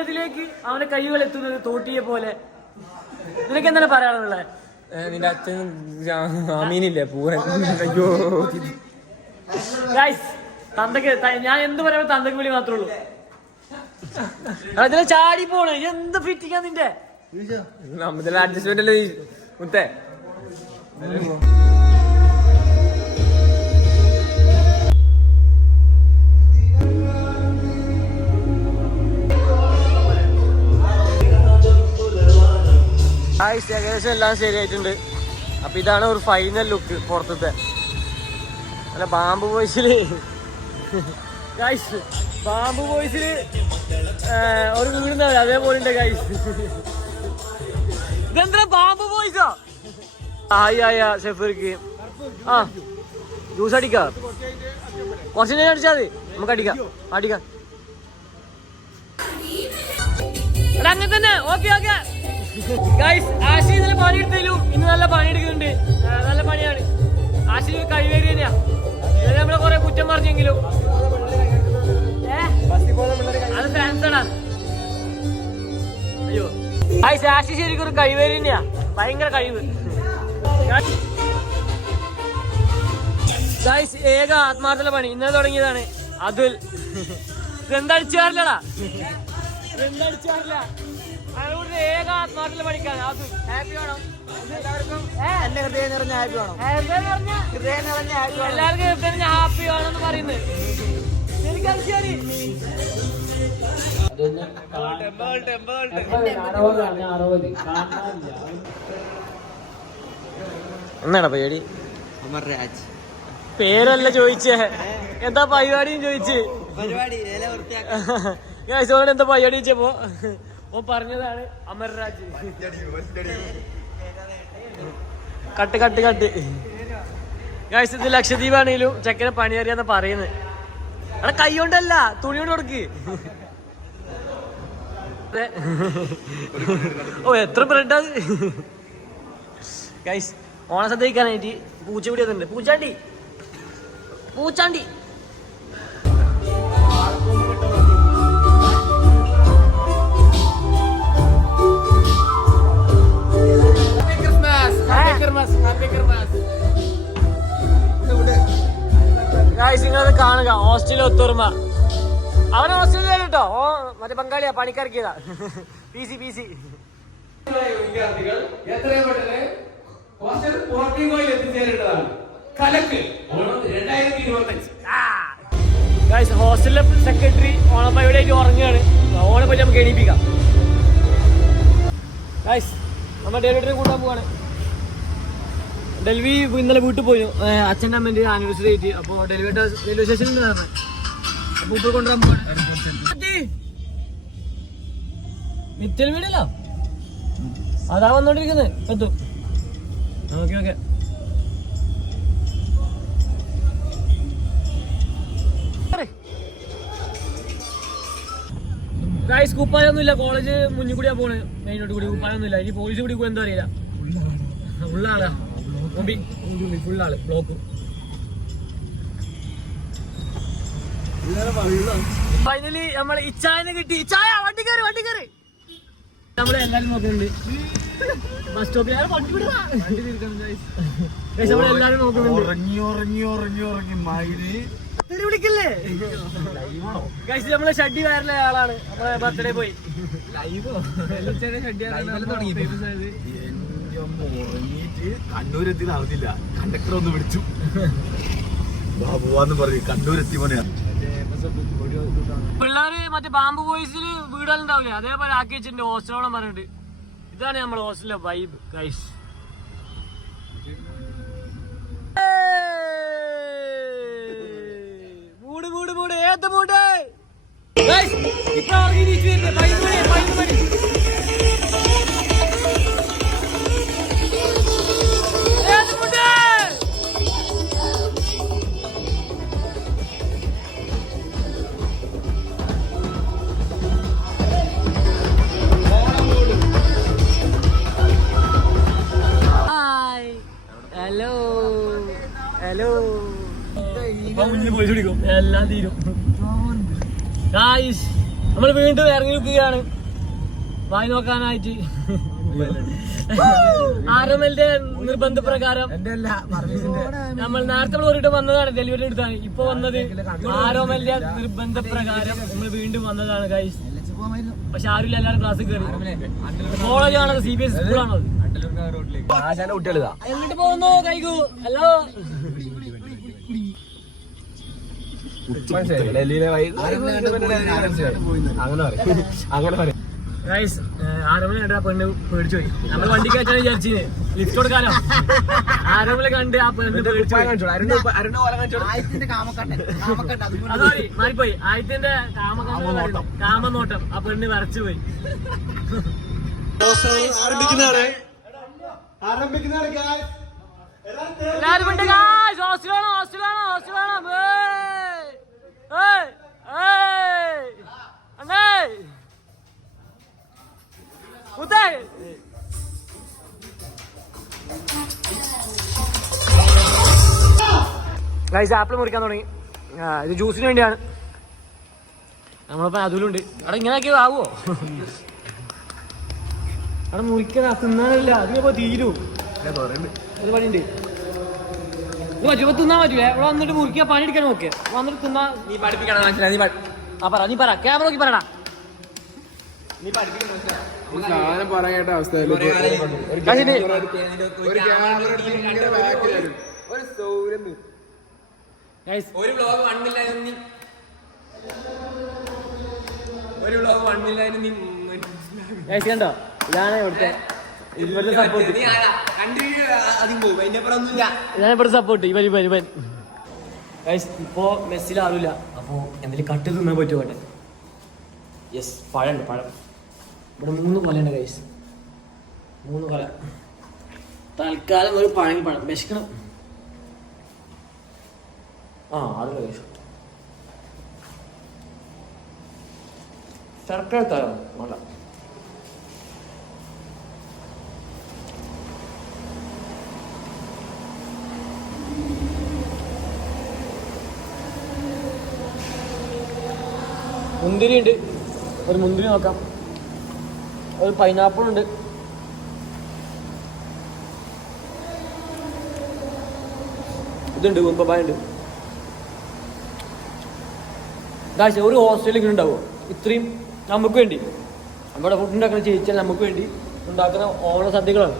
ജീവിതത്തിലേക്ക് അവന്റെ കൈകൾ എത്തുന്നത് തോട്ടിയെ പോലെ. നിനക്ക് എന്താണ് പറയാനുള്ളത്? നിന്റെ അച്ഛൻ അമീനില്ലേ പൂവൻ? അയ്യോ ഗൈസ്, തന്തക്ക് ഞാൻ എന്ത് പറയുമ്പോ തന്തക്ക് വിളി മാത്രമേ ഉള്ളൂ. അതിനെ ചാടി പോണേ, എന്ത് ഫിറ്റിക്കാ നിന്റെ അഡ്ജസ്റ്റ്മെന്റ് അല്ലേ മുത്തേ? ഏകദേശം എല്ലാം ശരിയായിട്ടുണ്ട്. അപ്പൊ ഇതാണ് ഒരു ഫൈനൽ ലുക്ക് പുറത്തത്തെ. അല്ല ബാംബു ബോയ്സില് ഗൈസ്, ബാംബു ബോയ്സില് ഒരു വീടുണ്ടാവില്ല അതേപോലെ ഉണ്ട് ഗൈസ്. ഇതെന്താ ബാംബു ബോയ്സോ? ആയ ഷെഫർക്ക് ആ ജ്യൂസ് അടിക്കാം, കുറച്ച് നേരം അടിച്ചാൽ മതി, നമുക്ക് അടിക്കാം. അങ്ങനെ തന്നെ. ഓക്കെ ഗൈസ്, ആശി ഇന്നലെ പണിയെടുത്തതിലും ഇന്ന് നല്ല പണിയെടുക്കുന്നുണ്ട്. നല്ല പണിയാണ്. ആശി കഴിവേരി തന്നെയാ. നമ്മളെ കുറെ കുറ്റം പറഞ്ഞെങ്കിലും അത് ഫാൻസാണ്. അയ്യോ ഗൈസ്, ആശി ശരിക്കും ഒരു കഴിവേരി തന്നെയാ. ഭയങ്കര കഴിവ്. ഗൈസ്, ഏക ആത്മാർത്ഥമുള്ള പണി ഇന്നലെ തുടങ്ങിയതാണ്. അതുൽ ഇതെന്തടിച്ചാറില്ലടാ, ഏക ആത്മാർത്ഥമുള്ള പണിക്കാണ് അതുൽ. ഹാപ്പി ആണോ എല്ലാവർക്കും? എന്റെ ഹൃദയം നിറഞ്ഞ ഹാപ്പി ആണോ? ഹൃദയം നിറഞ്ഞ ഹാപ്പി, എല്ലാവർക്കും ഹൃദയം ഹാപ്പി ആണെന്ന് പറയുന്നത്. ശരിക്കും ശരി. എന്നാടാ പരിപാടി? അമർരാജ് പേരല്ല ചോദിച്ചേ, എന്താ പരിപാടിയും ചോദിച്ച്. എന്താ പരിപാടി ചോദിച്ചപ്പോ ഓ പറഞ്ഞതാണ് അമർരാജ്. കട്ട് ഗൈസ്, ഇത് ലക്ഷദ്വീപ് ആണെങ്കിലും ചെക്കനെ പണി അറിയാന്ന് പറയുന്നത്. അവിടെ കൈ കൊണ്ടല്ല, തുണി കൊണ്ട് കൊടുക്ക്. ഓ എത്ര ബ്രെഡാ ഗൈസ്. ഓണസദ്യ കഴിക്കാനായിട്ട് പൂച്ചപിടി വന്നിട്ടുണ്ട്. പൂച്ചാണ്ടി ഗൈസ്, നിങ്ങളത് കാണുക. ഹോസ്റ്റലിൽ ഒത്തൊരുമ. അവൻ ഹോസ്റ്റലിൽ കേട്ടോ, ഓ മറ്റേ ബംഗാളിയാ, പണിക്കിറക്കിയതാ. പി സി വിദ്യാർത്ഥികൾ എത്രയും പെട്ടെന്ന് ഹോസ്റ്റൽ പോർട്ടിംഗോയിൽ എത്തിച്ചേരേണ്ടതാണ്. കലക്ക് ഓണം 2025. ഗൈസ്, ഹോസ്റ്റലിലെ സെക്രട്ടറി ഓണപ്പരിപാടിയായിട്ട് ഉറങ്ങുകയാണ്. ഓണപ്പരി നമുക്ക് എണീപ്പിക്കാം. ഗൈസ്, നമ്മൾ ഡെലിവറി കൂട്ടാൻ പോവാണ്. ഡെൽവി ഇന്നലെ വീട്ടിൽ പോയി. അച്ഛൻ്റെ അമ്മേൻ്റെ ആനിവേഴ്സറി ആയിട്ട്. അപ്പോൾ റെയിൽവേ സ്റ്റേഷനിൽ നിന്ന് അപ്പൊ ഇപ്പോൾ കൊണ്ടുവരാൻ പോവാണ്. മിറ്റൽ വീടല്ലോ, അതാ വന്നോണ്ടിരിക്കുന്നത്. എത്തും. Okay guys, കുപ്പായൊന്നുമില്ല. കോളേജ് മുന്നിൽ കൂടിയാ പോണേ, മെയിനോട്ട് കൂടി. കുപ്പായൊന്നുമില്ല. ഇനി പോലീസ് കൂടി എന്താ അറിയില്ല. ഫുള്ളാളാ, ഫുള്ളാള് ബ്ലോക്ക്. ഫൈനലി നമ്മളെ ഇച്ചായനെ കിട്ടി. ഇച്ചായ വണ്ടി കയറി. നമ്മളെല്ലാരും നോക്കുന്നുണ്ട്. ബസ് സ്റ്റോപ്പിൽ നമ്മളെല്ലാരും നോക്കുന്നുണ്ട്. വിളിക്കല്ലേ ഗൈസ്, നമ്മളെ ഷഡ്ഡി വയറിലെ ആളാണ്. നമ്മളെ ബർത്ത്ഡേ പോയി കണ്ണൂരെത്തി നടന്നില്ല. കണ്ടക്ടർ ഒന്ന് വിളിച്ചു, പോവാന്ന് പറഞ്ഞു. കണ്ണൂരെത്തി പോനെയാണ്. പിള്ളേര് മറ്റേ ബാംബു ബോയ്സിൽ വീടുകളുണ്ടാവില്ലേ, അതേപോലെ ആക്കി വെച്ചിട്ടുണ്ട്. ഹോസ്റ്റലോളം പറഞ്ഞിട്ട് ഇതാണ് നമ്മുടെ ഹോസ്റ്റലിലെ വൈബ് ഗൈസ്. മൂട് ഏത് മൂട് ഗൈസ്. ഇപ്പൊ ഹലോ എല്ലാം തീരും ഗായ്സ്. നമ്മൾ വീണ്ടും ഇറങ്ങി നിൽക്കുകയാണ് വായി നോക്കാനായിട്ട്. ആരോമലിന്റെ നിർബന്ധപ്രകാരം നമ്മൾ നേരത്തെ ഓടിട്ട് വന്നതാണ് ഡെലിവറി എടുത്താണ്. ഇപ്പൊ വന്നത് ആരോമലിന്റെ നിർബന്ധപ്രകാരം നമ്മൾ വീണ്ടും വന്നതാണ് ഗൈസ്. പക്ഷെ ആരുമില്ല, എല്ലാവരും ക്ലാസ്സിൽ കയറി. കോളേജാണത്, CBSE സ്കൂളാണത്. എങ്ങോട്ട് പോകുന്നു കൈകു? ഹലോ ഗൈസ്, ആരോമല കണ്ട് ആ പെണ്ണ് പേടിച്ചു പോയി. നമ്മൾ വണ്ടിക്ക് വെച്ചാണ് വിചാരിച്ചത് ലിഫ്റ്റ് കൊടുക്കാനോ. ആരോമല കണ്ട് ആ പെണ്ണ് പേടിച്ചു പോയി. മാറിപ്പോയി. ആയിരത്തിന്റെ കാമനോട്ടം ആ പെണ്ണ് വരച്ചു പോയി. എല്ലാരും ഉണ്ട് ഗൈസ്. ഹോസ്റ്റലാണ്, ഹോസ്റ്റലാണ്, ഹോസ്റ്റലാണ്. അണ്ണേ ഗൈസ്, ആപ്പിൾ മുറിക്കാൻ തുടങ്ങി. ഇത് ജ്യൂസിന് വേണ്ടിയാണ്. നമ്മളിപ്പോ അതിലുണ്ട്. അവിടെ ഇങ്ങനെയൊക്കെ ആവുമോ? അവിടെ മുറിക്കാൻ തിന്നാനല്ല, അതിനിപ്പോ തീരും. ഒരു പണിയുണ്ട്. ഇത് പറ്റുമ്പോ തിന്നാൻ പറ്റൂലേ? ഇവിടെ വന്നിട്ട് മുറിക്കുക, പണി എടുക്കാൻ നോക്കിയ വന്നിട്ട് തിന്നാ. നീ പഠിപ്പിക്കണം, മനസ്സിലായി? നീ പറ, ക്യാമറ നോക്കി പറയടാ. നീ പഠിപ്പിക്കണം. പറയേണ്ട അവസ്ഥ ഒരു വ്ലോഗ് വണ്ണില്ലായിരുന്നു. കണ്ടോ? ഇതാണ് ഇവിടുത്തെ സപ്പോർട്ട്. ഞാനിവിടെ സപ്പോർട്ട്. ഇവൻ ഇപ്പോ മെസ്സിൽ ആവില്ല. അപ്പോ എന്തെങ്കിലും കട്ട് തിന്നാൻ പറ്റുമോ? കേട്ടെ. യെസ്, പഴമുണ്ട്, പഴം. ഇവിടെ 3 കൊലയുണ്ട് ഗൈസ്, 3 കൊല. തൽക്കാലം ഒരു പഴം വിശക്കണം. അറിയില്ല ഗൈസ്. ശർക്കര തരാം. വേണ്ട. മുന്തിരി ഉണ്ട്, ഒരു മുന്തിരി നോക്കാം. ഒരു പൈനാപ്പിൾ ഉണ്ട്. ഇതുണ്ട്, ഉപ്പപ്പായ ഉണ്ട്. ഒരു ഹോസ്റ്റലിൽ ഇങ്ങനെ ഉണ്ടാവുമോ ഇത്രയും നമുക്ക് വേണ്ടി? നമ്മുടെ ഫുഡ് ഉണ്ടാക്കുന്ന ചേച്ചിയാൽ നമുക്ക് വേണ്ടി ഉണ്ടാക്കുന്ന ഓണ സദ്യകളാണ്.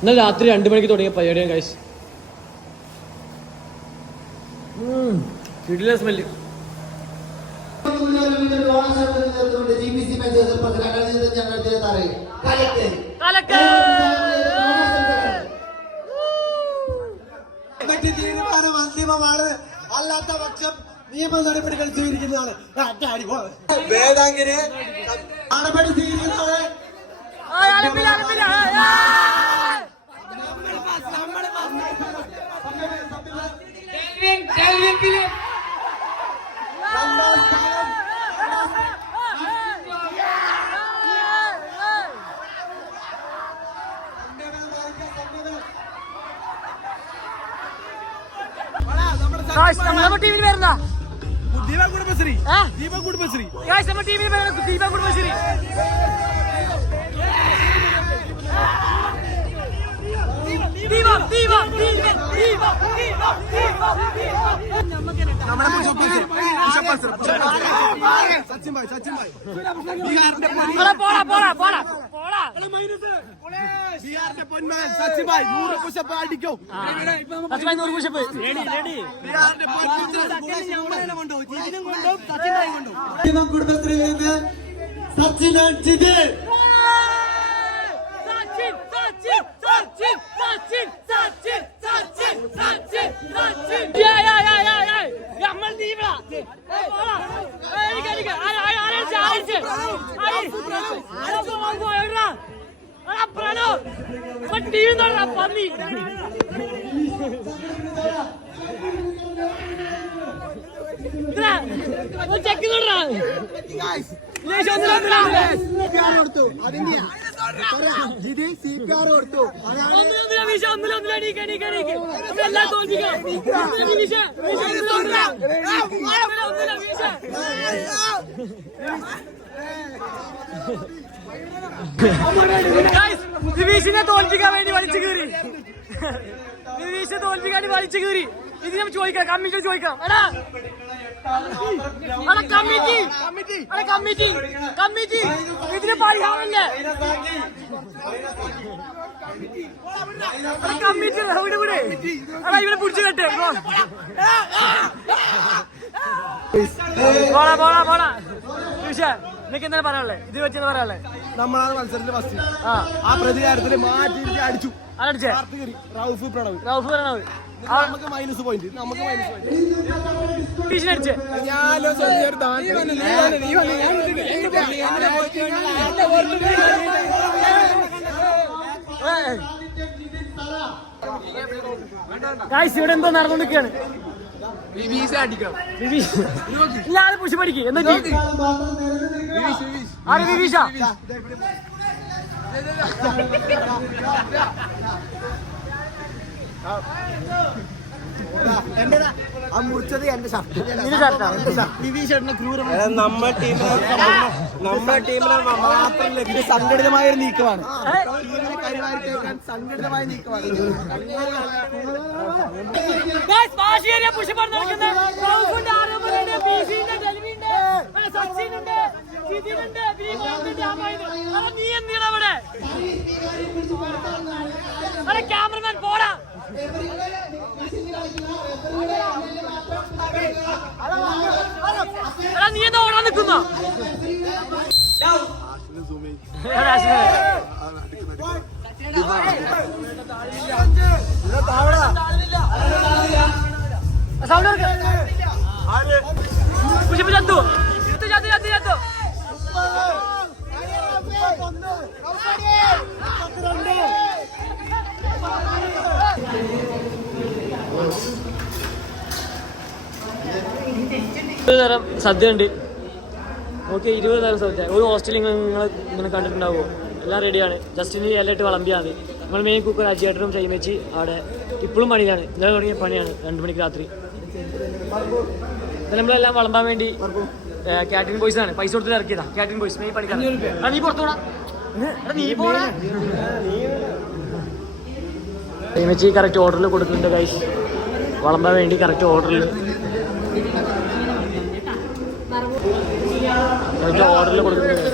എന്നാൽ രാത്രി 2 മണിക്ക് തുടങ്ങിയ പരിപാടിയാണ് ഗൈസ്. വീട്ടിലെ സ്മെല്ല്. മറ്റ് തീരുമാനം അന്തിമമാണ്. അല്ലാത്ത പക്ഷം നിയമ നടപടികൾ സ്വീകരിക്കുന്നതാണ്. വേദാങ്കിന് നടപടി സ്വീകരിക്കുന്നതാണ്. ടീമിൽ വരുന്ന ദീപക് കുടുംബശ്രീ, ദീപക് കുടുംബശ്രീ, നമ്മുടെ ടീമിൽ വരുന്ന ദീപക് കുടുംബശ്രീ. സച്ചിൻ ഭായ്, സച്ചിൻ ഭായ്, ബിഹാറിന്റെ പൊന്മകൻ സച്ചിൻ ഭായ് 100 പുഷപ്പ് അടിക്കും. ബിഹാറിന്റെ കുടുംബശ്രീയിൽ നിന്ന് സച്ചിൻ അടിച്ചത്. CPR കൊടുത്തു. നമ്മളെല്ലാം തോൽപ്പിക്കണം. വിവീഷിനെ തോൽപ്പിക്കാൻ വേണ്ടി വലിച്ചു കീറി. വിവീഷിനെ തോൽപ്പിക്കാൻ വേണ്ടി വലിച്ചു കീറി. ഇത് ഞാൻ ചോദിക്കാം, കമ്മിറ്റി ചോദിക്കാം. എടാ കമ്മിറ്റി കമ്മിറ്റി കമ്മിറ്റി ഇതിന് പരിഹാരമല്ലേ? കമ്മിറ്റി ഇവിടെ ഇവിടെ എടാ ഇവിടെ പിടിച്ചു കെട്ട്. പോടാ പോടാ പോടാ. നിനക്ക് എന്താണ് പറയാനുള്ളത്? ഇത് വെച്ചെന്ന് പറയാനുള്ളത്? നമ്മളാണ് മത്സരത്തിന്റെ ഫസ്റ്റ്. ആ പ്രതികാരത്തിന് മാറ്റി അടിച്ചു. ആരടിച്ചേ? റൌഫ് പ്രണവ്. നമുക്ക് മൈനസ് പോയിന്റ്. അടിച്ചേ. ഇവിടെ എന്തോ നടന്നുകൊണ്ടിരിക്കുകയാണ്. ഇല്ലാതെ പുഷ് പഠിക്ക്. എന്താ ആരെ വിവീഷ? നമ്മുടെ ടീമിലെ മാത്രം ലക്ഷ്യം സംഘടിതമായ ഒരു നീക്കമാണ്. സംഘടിതമായ നീക്കമാണ്. ക്യാമറമാൻ പോടാ. നീ എന്താ ഓടാൻ നിൽക്കുന്ന? ചത്തു ചത്തു ചത്തു ചത്തു. തരം സദ്യ ഉണ്ട്. ഓക്കെ, 20 തരം സദ്യ. ഒരു ഹോസ്റ്റലിൽ നിങ്ങൾ ഇങ്ങനെ കണ്ടിട്ടുണ്ടാവുമോ? എല്ലാം റെഡിയാണ്. ജസ്റ്റ് ഇനി എല്ലാം ഇട്ട് വിളമ്പിയാൽ മതി. നമ്മൾ മെയിൻ കുക്കർ അജിയേട്ടനും ചൈമേച്ചി അവിടെ ഇപ്പോഴും പണിയാണ്. ഇന്നലെ തുടങ്ങിയ പണിയാണ്. 2 മണിക്ക് രാത്രി. നമ്മളെല്ലാം വിളമ്പാൻ വേണ്ടി കാറ്ററിംഗ് ബോയ്സ് ആണ് പൈസ കൊടുത്തിട്ട് ഇറക്കിയതാ. കാറ്ററിംഗ് ബോയ്സ് മെയിൻ പണിക്കാണ്. നീ പുറത്തോടാ, നീ പോടാ. ചൈമേച്ചി കറക്റ്റ് ഓർഡറിൽ കൊടുക്കുന്നുണ്ട് ഗൈസ്. വിളമ്പാൻ വേണ്ടി കറക്റ്റ് ഓർഡറിൽ ഓർഡറിൽ കൊടുക്കുന്നുണ്ട്.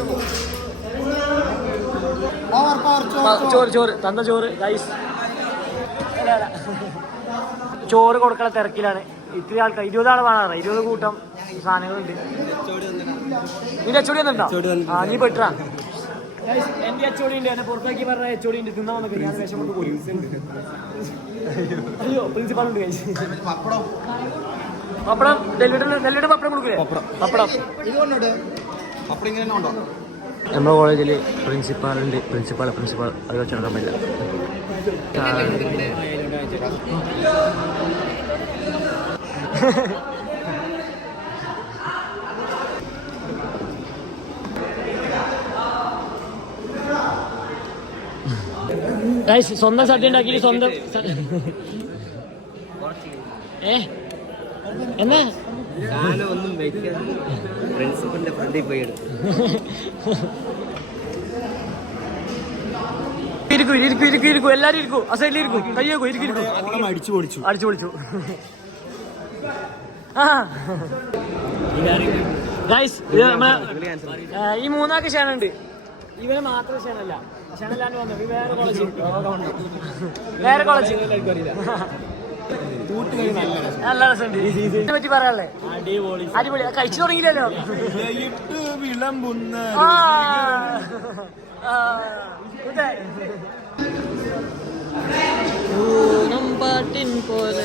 ചോറ് ചോറ് തന്ന ചോറ് ഗൈസ്. ചോറ് കൊടുക്കണ തിരക്കിലാണ്. ഇത്തിരി ആൾക്കാർ 20 ആൾ വേണം. 20 കൂട്ടം സാധനങ്ങളുണ്ട്. നിന്റെ അച്ചോടി വന്നിട്ടുണ്ടോ? നീ പെട്ടാ. എന്റെ അച്ചോടി ഉണ്ട്. എന്നെ പുറത്താക്കി പറഞ്ഞ അച്ചോടി ഉണ്ട്. തിന്നാ വന്നൊക്കെ ഞാൻ വേഷം കൊണ്ട് പോയി. അയ്യോ പ്രിൻസിപ്പാൾ ഉണ്ട് ഗൈസ്. പപ്പടം ഡെല്ലിയുടെ പപ്പടം കൊടുക്കില്ലേ? പപ്പടം നമ്മുടെ കോളേജിൽ പ്രിൻസിപ്പാളുണ്ട്. പ്രിൻസിപ്പാൾ അത് വെച്ചെടുക്കാൻ പറ്റില്ല. സ്വന്തം സദ്യ ഉണ്ടാക്കി സ്വന്തം എന്നാ ഒന്നും പ്രിൻസിപ്പലിന്റെ ഫ്രണ്ടിൽ പോയി ഇരിക്കൂ എല്ലാരും ഇരിക്കൂ. ആ സൈഡിൽ ഇരിക്കൂ. കയ്യേക്കൂ. ഇരിക്കും. അടിച്ചു പൊളിച്ചു. ഗൈസ് ഈ 3 ക്ഷണുണ്ട്. ഇവരെ മാത്രം ക്ഷണല്ല. ക്ഷണല്ലാണ്ട് വന്നു. വേറെ കോളേജ് നല്ല രസമുണ്ട്. ഇതിനെ പറ്റി പറയാനുള്ളേ അടിപൊളി. കഴിച്ചു തുടങ്ങിയില്ലല്ലോ. പാട്ടിൻ പോലെ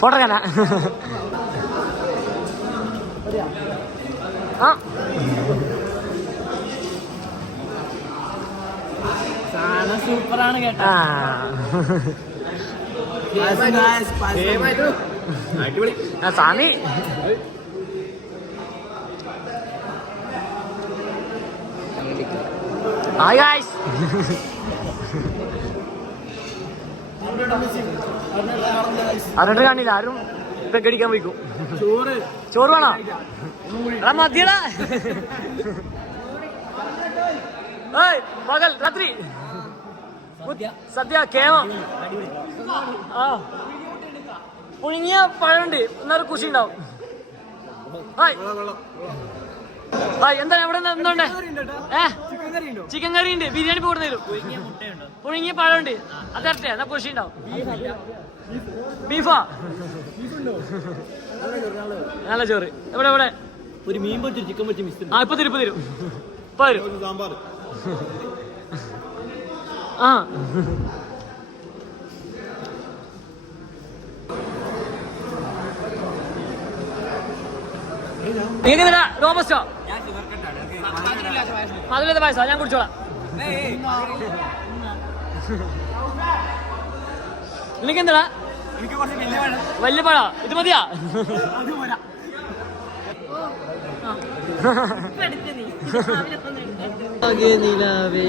ഫോട്ടോ കാണാ. സാധനം സൂപ്പറാണ് കേട്ടോ. സാമി ഹായ് ഗായ്സ്. അറിഞ്ഞിട്ട് കാണില്ല, ആരും പെക്കടിക്കാൻ പോയിക്കും. ചോറ് വേണോ? എടാ മതിയടാ. ഏയ് പകൽ രാത്രി സദ്യ കേമം. ആ പുഴുങ്ങിയ പഴമുണ്ട്, എന്നാലും കുശി ഉണ്ടാവും. Hi hi. എന്താണ് എവിടെ എന്തുണ്ട്? ചിക്കൻ കറി ഉണ്ട്, ബിരിയാണി പോകുന്നതിലും പുഴുങ്ങിയ പഴമുണ്ട്. അതരട്ടെ, എന്നാ കുശി ഉണ്ടാവും. ബീഫാ? നല്ല ചോറ്. എവിടെ എവിടെ? ഒരു മീൻ പൊരിച്ചു ചിക്കൻ പൊരിച്ച് മിസ്. ആ ഇപ്പൊ തരും ഇപ്പൊ തരും ഇപ്പൊ തരും. സാമ്പാർ ആ നീങ്ങുന്നില്ല. റോബസ്റ്റോ മധുരത്തെ പായസം ഞാൻ കുടിച്ചോളാം. നിനക്ക് എന്താ? വലിയ പഴ. ഇത് മതിയാ? നിലാവേ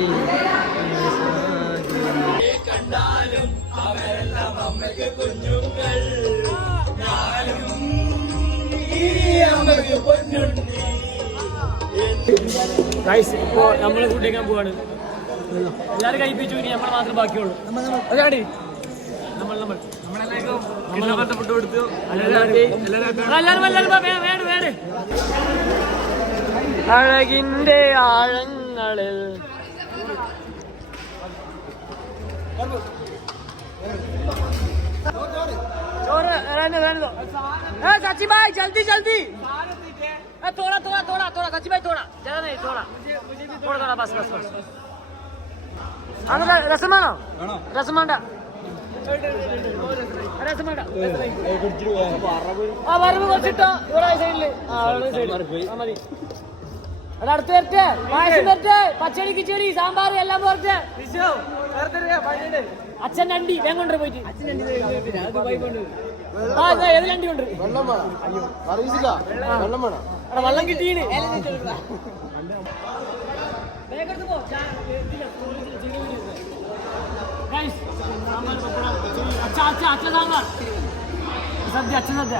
ഇപ്പോ നമ്മള് ഫുഡ് കഴിക്കാൻ പോവാണ്. എല്ലാരും കഴിപ്പിച്ചു, ഇനി നമ്മൾ മാത്രം ബാക്കിയുള്ളൂ. അതാടി നമ്മൾ ഫുഡ് കൊടുത്തു. അഴകിന്റെ ആഴങ്ങളിൽ ചോറ് സച്ചി ഭായ് ജൽദി ജൽദി. थोड़ा थोड़ा थोड़ा थोड़ा सच्ची भाई थोड़ा ज्यादा नहीं थोड़ा थोड़ा थोड़ा बस बस बस. രസമാണോ? രസമാണ്ട രസമാണ്ട. ആ വരവ് കുറച്ചിട്ടോ ഇവിടെ സൈഡില്. മതി. അത് അടുത്ത് വരട്ടെ, പായസം വരട്ടെ, പച്ചടി കിച്ചടി സാമ്പാർ എല്ലാം പോരട്ടെ. അച്ഛൻ രണ്ടി വേഗം കൊണ്ടു പോയിട്ട്. ആ ഏത് രണ്ടി കൊണ്ട് വെള്ളം കിട്ടീന്. അച്ഛൻ സാമ്പാർ സദ്യ. അച്ഛൻ സദ്യ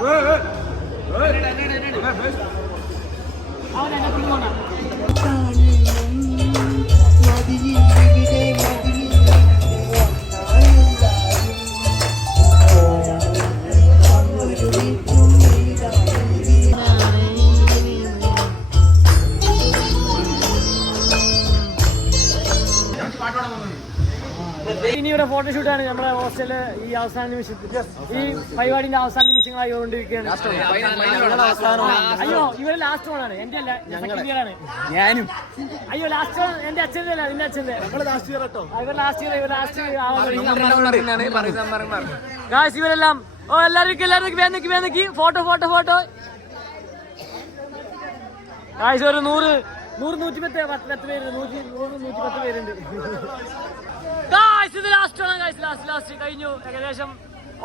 അവൻ എന്നെ കൊണ്ടുപോകണം. ഇനി ഇവിടെ ഫോട്ടോഷൂട്ടാണ് നമ്മുടെ ഹോസ്റ്റലില്. ഈ അവസാന നിമിഷത്തിൽ ഈ പരിപാടിന്റെ അവസാന നിമിഷങ്ങളായി കൊണ്ടിരിക്കുകയാണ്. അയ്യോ ഇവര് ലാസ്റ്റ് ഓണാണ്, എന്റെ അല്ല, ആണ് ഞാനും. അയ്യോ ലാസ്റ്റ് ഓൺ എന്റെ അച്ഛൻ്റെ അല്ല, നിന്റെ അച്ഛൻ്റെ. ഇവർ ലാസ്റ്റ് ഗായ്സ് ഇവരെല്ലാം. ഓ എല്ലാവർക്കും വേനക്ക് ഫോട്ടോ ഫോട്ടോ ഫോട്ടോ. ഗായ്സ് ഒരു 100-110 പേരുണ്ട്. ഗായ്സ് ഇത് ലാസ്റ്റ് ആണ്. ഗായ്സ് ലാസ്റ്റ് കഴിഞ്ഞു. ഏകദേശം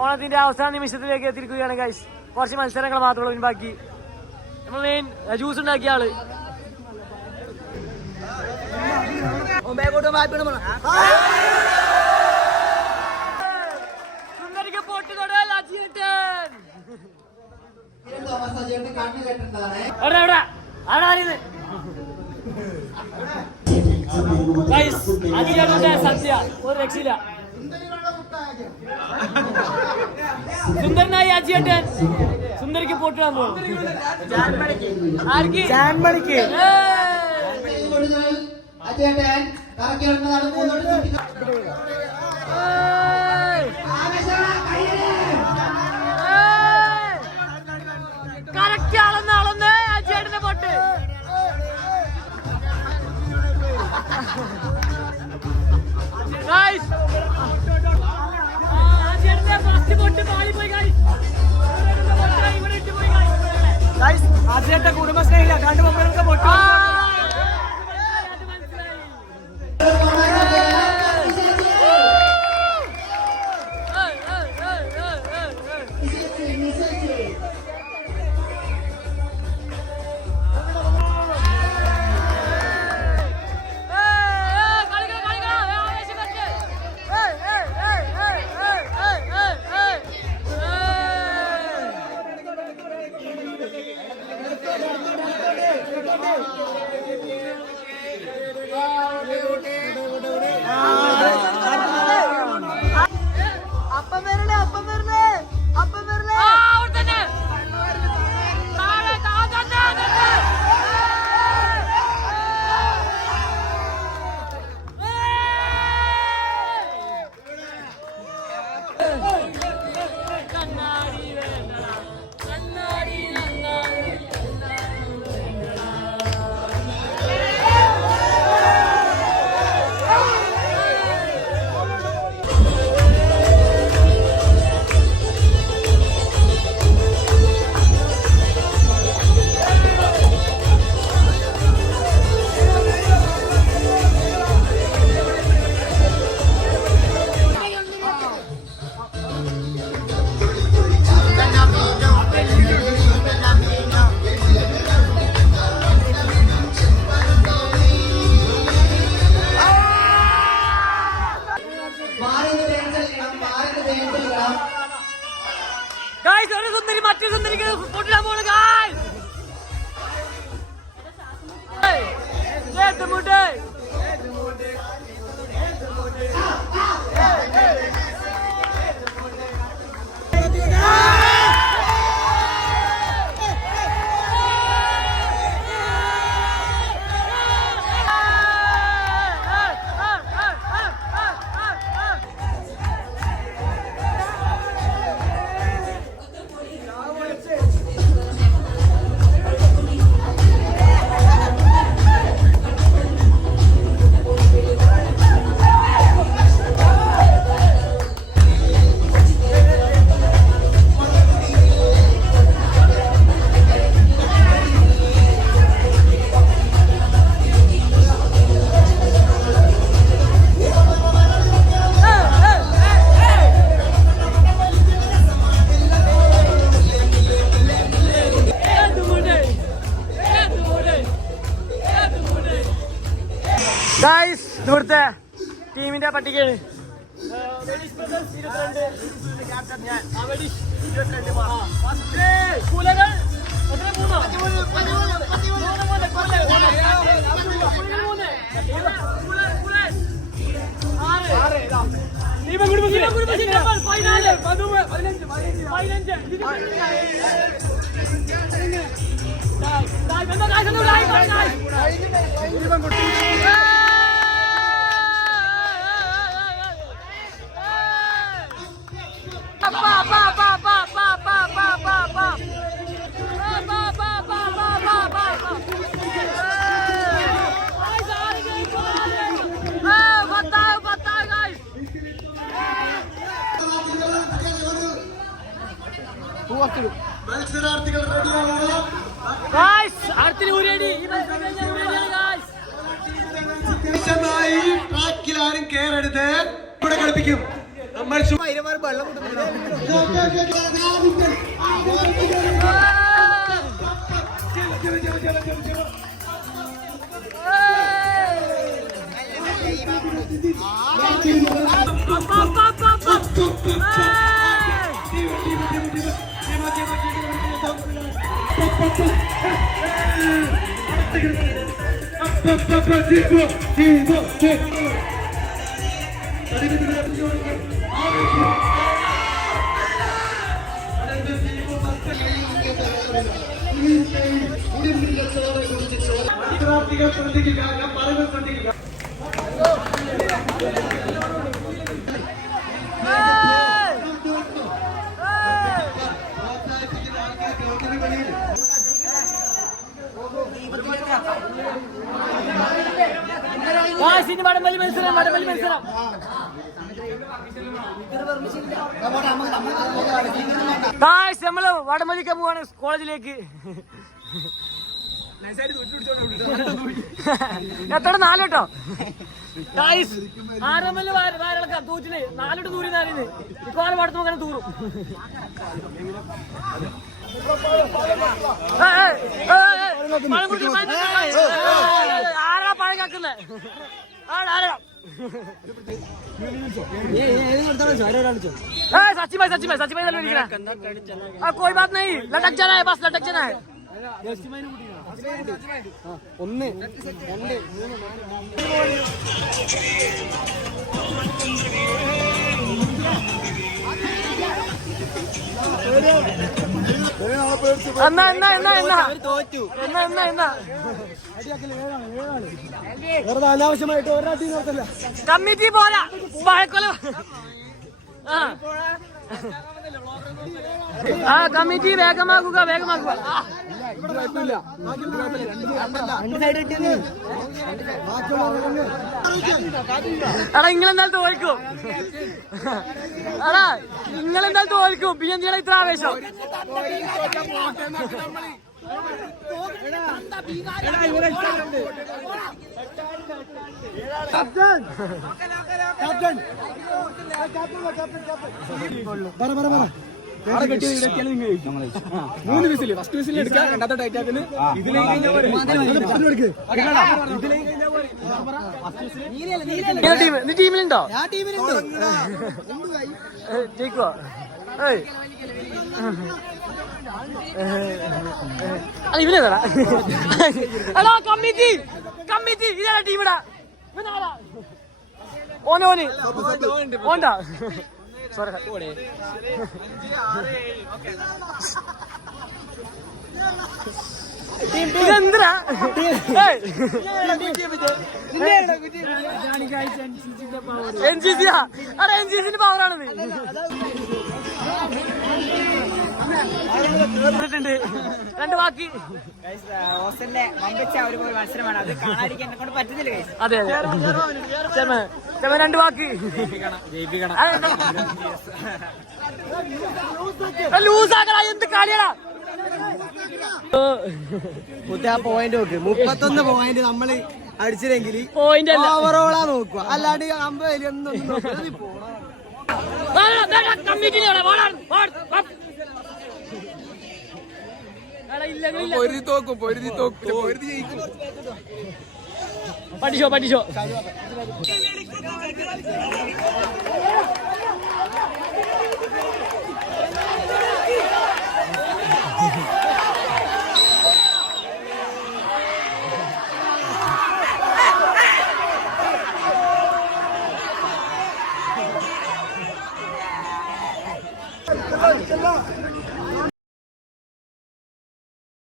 ഓണത്തിന്റെ അവസാന നിമിഷത്തിലേക്ക് എത്തിയിരിക്കുകയാണ്. ഗായ്സ് കുറച്ച് മത്സരങ്ങൾ മാത്രമേ ഉള്ളൂ ബാക്കി. നമ്മൾ മെയിൻ ജ്യൂസ് ഉണ്ടാക്കിയ ആള് സുന്ദരിക്ക് പൊട്ടി തൊടൽ അജിയേട്ടൻ. സദ്യ ഒരു രക്ഷയില്ല. സുന്ദരനായി അജിയേട്ടൻ സുന്ദരിക്ക് പൊട്ടിടാൻ പോകും. കറക്റ്റ് അളന്ന് അജിയേട്ടന്റെ പൊട്ട്. അജിയേട്ട കുടുംബസ്നേഹില രണ്ട് മക്കളൊക്കെ പൊട്ടി. ഗായ്സ് ഇവിടുത്തെ ടീമിന്റെ പട്ടികയാണ്. ട്രാക്കിലാരും കേറരുത്. ഇവിടെ കളിപ്പിക്കും നമ്മൾ. ശ്രദ്ധിക്കുക, ഞാൻ പറയുന്നത് ശ്രദ്ധിക്കുക. വടംവലി മത്സരം നമ്മള് വടംവലിക്കാൻ പോവാണ് കോളേജിലേക്ക്. എത്ര 4 കേട്ടോ. ആറമ്മല് വാരളക്കാം തൂച്ചിന് 4 തൂരി 4 ഇക്കോലെ പടത്ത് നോക്കാൻ തൂറും. ആരാ പഴം കാക്കുന്നേ? सच्ची भाई कोई बात नहीं, लटक जाना है, बस लटक जाना है. അനാവശ്യമായിട്ട് ഒരാട്ടി നോക്കല്ല. കമ്മിറ്റി പോരാ വഴക്കൊല. കമ്മിറ്റി വേഗമാക്കുക. എടാ നിങ്ങളെന്തായാലും തോൽക്കും. പിന്നെ എന്തിനാണ് ഇത്ര ആവേശം? മൂന്ന് വിസില്, ഫസ്റ്റ് വിസിൽ എടുക്കാം, രണ്ടാമത്തെ ടൈറ്റാക്കിന് ടീമിലുണ്ടോ? ജയിക്കോ? ഇവനെടാ കമ്മിറ്റി ഇതാ ടീമിടാ. ഓണ്ടാ സോറി. ഇതെന്തിനാ? NCC-യാ? അതെ NCC-ന്റെ പവറാണത്. രണ്ട് ബാക്കി ഹോസ്റ്റലിലെ വമ്പിച്ച ഒരു മത്സരമാണ്. അത് കാണാതിരിക്കാൻ എന്നെ കൊണ്ട് പറ്റുന്നില്ല. അതെ രണ്ട് ബാക്കി ലൂസാക്കണ. എന്ത് കളിയാ? പോയിന്റ് നോക്ക്, 31 പോയിന്റ് നമ്മള് അടിച്ചില്ലെങ്കിൽ പോയിന്റ് ഓവറോളാ നോക്കുക, അല്ലാണ്ട് 50 ഒന്നും പൊരുതി തോക്കും, പൊരുതി ജയിക്കും. പഠിച്ചോ പഠിച്ചോ.